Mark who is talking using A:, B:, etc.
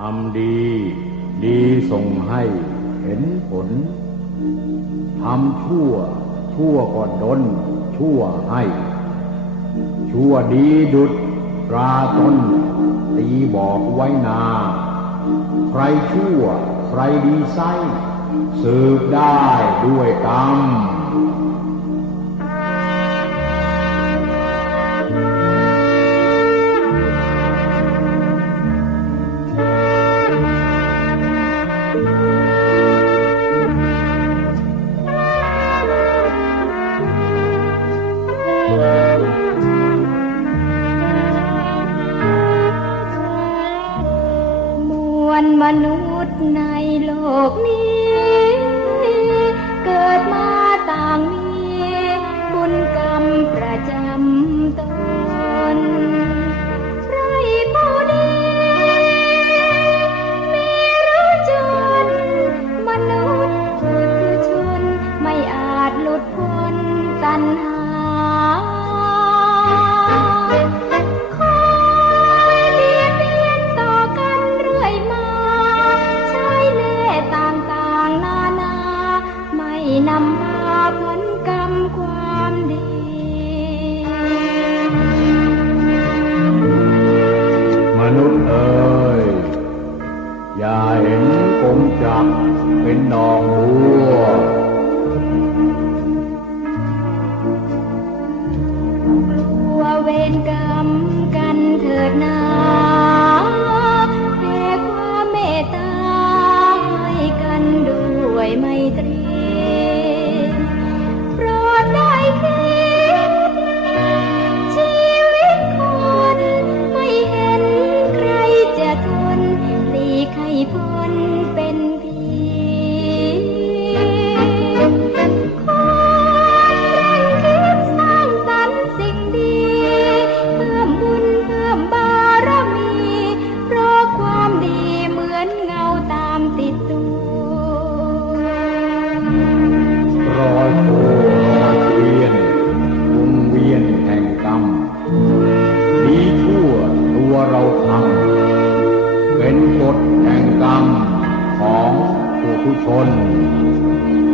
A: ทำดี ดีส่งให้เห็นผล ทำชั่ว ชั่วก็ดน ชั่วให้ ชั่วดีดุดตราตนตีบอกไว้นา ใครชั่ว ใครดีไซสืบได้ด้วยกรรม
B: มวลมนุษย์ในโลกนี้ เกิดมาต่างมีบุญกรรมประจำตนใครผู้ดีมีรือจนมนุษย์ปุถุชนไม่อาจหลุดพ้นตัณหา คง
A: จัะเป็น
B: หนองบัวบัวเว
A: นกันำ